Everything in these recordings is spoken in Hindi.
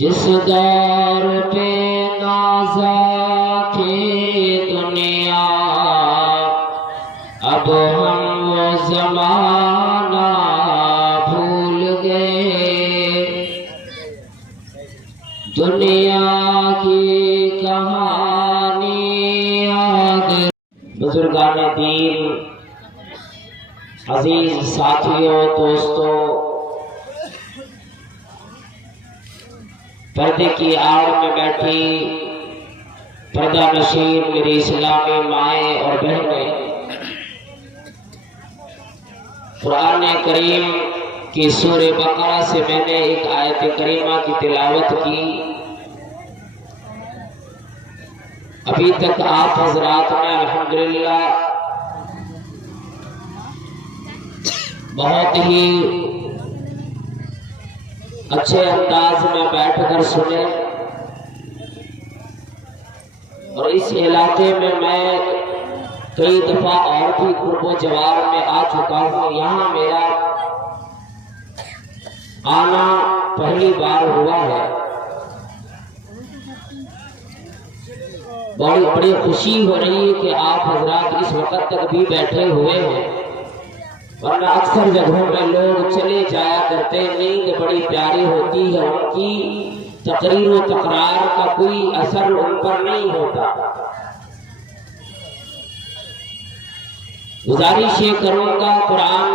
जिस दौर पे नाज़ा की दुनिया अब हम वो ज़माना भूल गए दुनिया की कहानी याद बुजुर्गान दीन अजीज साथियों दोस्तों पर्दे की आड़ में बैठी पर्दा नशीन मेरी इस्लामी माएँ और बहनें कुरान करीम की सूरह बकरा से मैंने एक आयत करीमा की तिलावत की। अभी तक आप हजरात ने अल्हम्दुलिल्लाह बहुत ही अच्छे अंदाज में बैठकर सुने और इस इलाके में मैं कई दफा और भी कुर्बो जवाब में आ चुका हूँ। यहाँ मेरा आना पहली बार हुआ है। बड़ी खुशी हो रही है कि आप हजरात इस वक्त तक भी बैठे हुए हैं, वरना अक्सर जगहों में लोग चले जाया करते। नींद बड़ी प्यारी होती है, उनकी तकरीर व तकरार का कोई असर उन पर नहीं होता। गुजारिश ये करूंगा, कुरान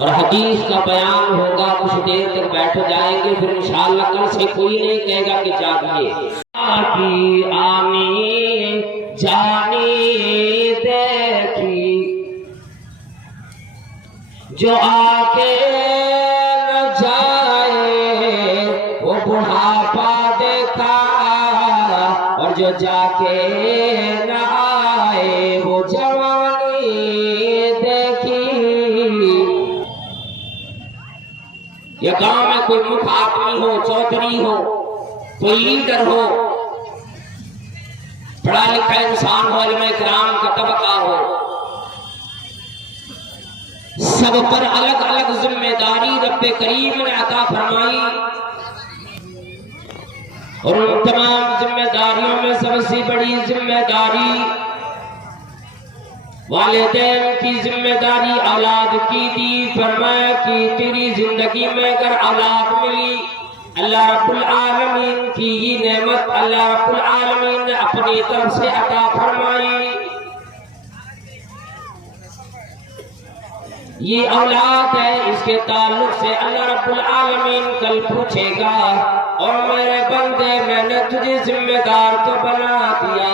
और हदीस का बयान होगा, कुछ देर तक बैठ जाएंगे, फिर इंशाअल्लाह कल से कोई नहीं कहेगा कि जागिए। आकी आमी जानी देखी जो आके न जाए वो बुढ़ापा देखा, और जो जाके न आए वो जवानी देखी। ये गांव में कोई मुख्य आदमी हो, चौधरी हो, कोई लीडर हो, पढ़ा लिखा इंसान हो, इल्म इकराम का तबका हो, सब पर अलग अलग जिम्मेदारी रब्बे करीम ने अता फरमाई। और उन तमाम जिम्मेदारियों में सबसे बड़ी जिम्मेदारी वालिदैन की जिम्मेदारी औलाद की दी। फरमाया कि तेरी जिंदगी में अगर औलाद मिली, अल्लाह रब्बुल आलमीन की ये नेमत अल्लाह रब्बुल आलमीन ने अपनी तरफ से अता फरमाई। ये औलाद है, इसके ताल्लुक से अल्लाह रब्बुल आलमीन कल पूछेगा, और मेरे बंदे मैंने तुझे जिम्मेदार तो बना दिया,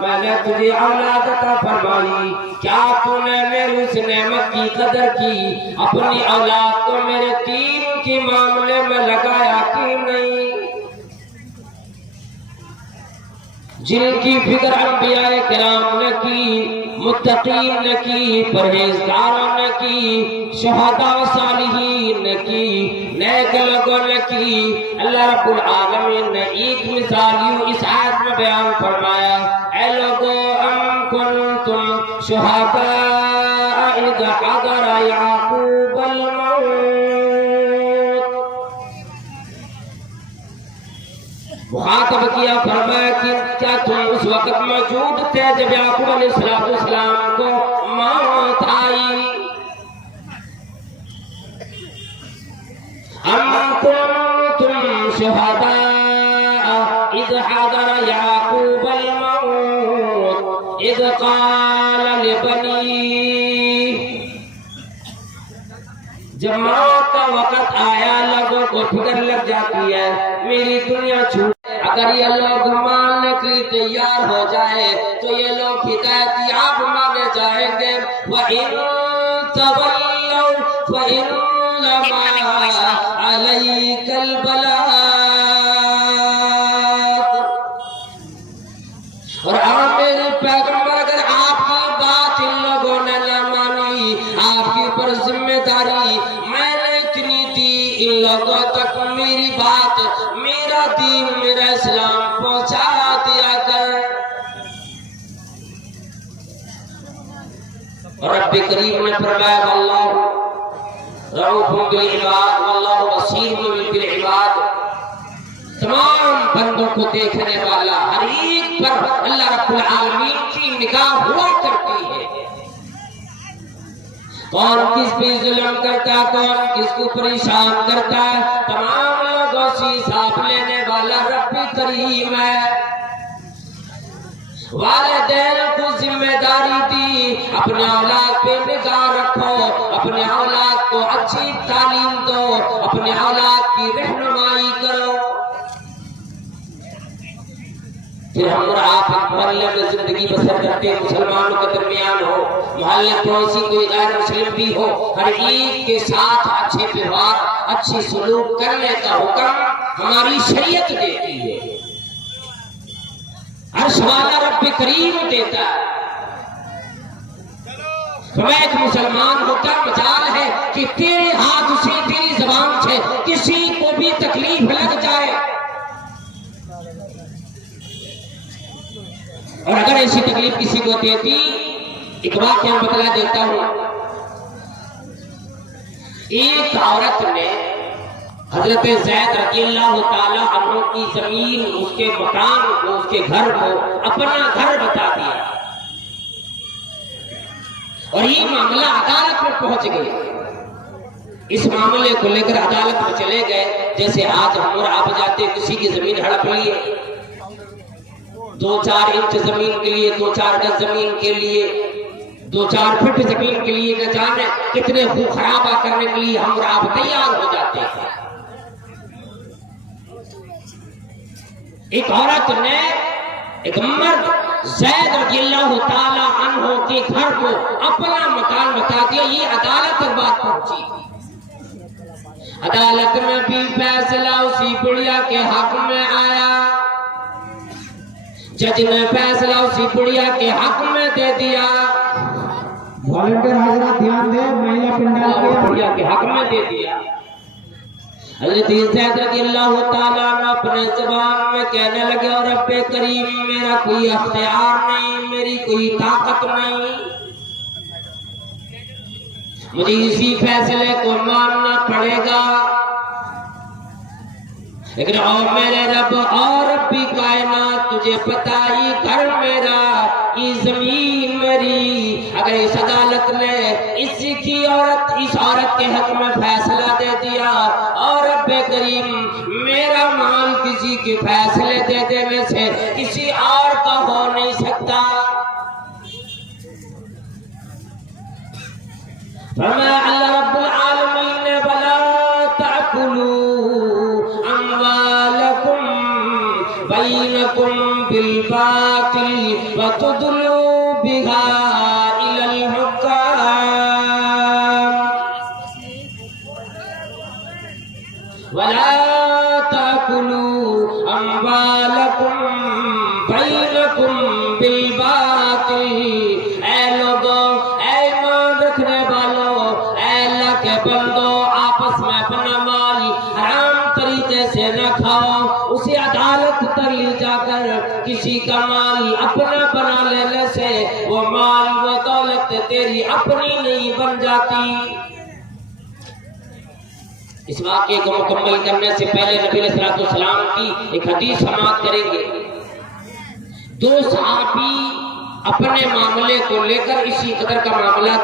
मैंने तुझे औलाद अता फरमाई, क्या तूने मेरी उस नेमत की कदर की, अपनी औलाद को मेरे दीन के मामले में लगाया कि नहीं। जिनकी फिक्र अंबियाए किराम ने की, मुत्तकीन ने की, परहेजगारों ने की, शहादा सालिहीन ने की, नेक लोगों ने की। अल्लाह रब्बुल आलमीन ने एक मिसाल यूं इस आयत में बयान फरमाया, ऐ लोगों अम कुंतुम शुहदा इज़ हदरा याकूबल मौत। मुखातब किया, फरमाया कि क्या तुम उस वक्त मौजूद थे जब याकूब अलैहिस्सलाम को मौत आई। अम कुंतुम शुहदा इज़ हदरा याकूबल मौत इज़ क़ाल लिबनी। जब मौत का वक्त आया लोगों को फिक्र लग जाती है, मेरी दुनिया छूट, अगर ये लोग मानने के लिए तैयार हो जाए तो ये लोग हिदायत याब माने जाएंगे। वइन तवल्लौ फइन्नमा अलैकल बलाग। और आप मेरे पैगंबर, अगर आपकी बात इन लोगों ने न मानी, आपके ऊपर जिम्मेदारी मैंने इतनी दी, इन लोगों तक मेरी बात, मेरा दीन, मेरा इस्लाम पहुंचा दिया कर। और रब्बे करीम ने फरमाया, अल्लाह रऊफुन बिल इबाद वल्लाहु बसीरुन बिल इबाद। तमाम बंदों को देखने वाला, हर एक पर अल्लाह रब्बुल आलमीन की निगाह हुआ करती है। कौन किस पे जुल्म करता, कौन किसको परेशान करता है, तमाम लोगों से हिसाब लेने वाला रब्बे करीम है। वालिदैन को जिम्मेदारी दी, अपने औलाद पे निगाह रखो, अपने औलाद को अच्छी तालीम दो, अपने औलाद की रहनुमाई करो। फिर हम और आप मोहल्ले में जिंदगी बसर करते, मुसलमानों के दरमियान हो, मोहल्ले पड़ोसी कोई गैर मुस्लिम भी हो, हर एक के साथ अच्छे व्यवहार, अच्छी सलूक करने का हुक्म हमारी शरीयत देती है, अर्श वाला रब्बे करीम देता है। एक मुसलमान होता मजाल है कि तेरे हाथ से, तेरी जबान से किसी को भी तकलीफ लग जाए, और अगर ऐसी तकलीफ किसी को देती, एक बात यहाँ बतला देता हूं। एक औरत ने हजरत ज़ैद रज़ियल्लाहु ताला अन्हु की जमीन, उसके मकान को, उसके घर को अपना घर बता दिया, और ये मामला अदालत में पहुंच गया। इस मामले को लेकर अदालत में चले गए। जैसे आज हम और आप जाते, किसी की जमीन हड़प लिए, 2-4 इंच जमीन के लिए, 2-4 गज जमीन के लिए, 2-4 फीट जमीन के लिए, न जाने कितने खून खराबा करने के लिए हम और आप तैयार हो जाते हैं। एक औरत ने, एक मर्द ज़ैद रज़ियल्लाहु ताला अन्हु के घर को अपना मकान बता दिया। ये अदालत तक बात पहुंची। अदालत में भी फैसला उसी बुढ़िया के हक में आया। जज ने फैसला उसी बुढ़िया के हक में दे दिया। वॉलंटियर हाजरा ध्यान दे, महिला पंडाल के बुढ़िया के हक में दे दिया। हज़रत ज़ैद रज़ियल्लाहु ताला अपने ज़बान में कहने लगे, और रब्बे करीम, मेरा कोई अख्तियार नहीं, मेरी कोई ताकत नहीं, मुझे इसी फैसले को मानना पड़ेगा। लेकिन और मेरे रब, और रब्बी कायनात, तुझे पता ही घर मेरा, ये जमीन मेरी। अगर इस अदालत ने इस औरत के हक में फैसला दे दिया, और रब्बे करीम, मेरा माल किसी के फैसले दे देने से किसी और का हो नहीं सकता। बैनकुम बिल बातिल व तुदलू बिहा इलल हुक्काम वला ताकुलू अम्वालकुम बैनकुम बिल बातिल। ऐ लोगों, ऐ ईमान रखने वालों, ऐ अल्लाह के बंदो, आपस में अपना माल हराम तरीके से न खाओ। उसे अदालत तक ले जाकर किसी का माल अपना बना लेने से वो माल वो दौलत तेरी अपनी नहीं बन जाती। इस वाक़े को मुकम्मल करने से पहले नबी अलैहिस्सलाम की एक हदीस समाप्त करेंगे। दो सहाबी अपने मामले को लेकर इसी कदर का मामला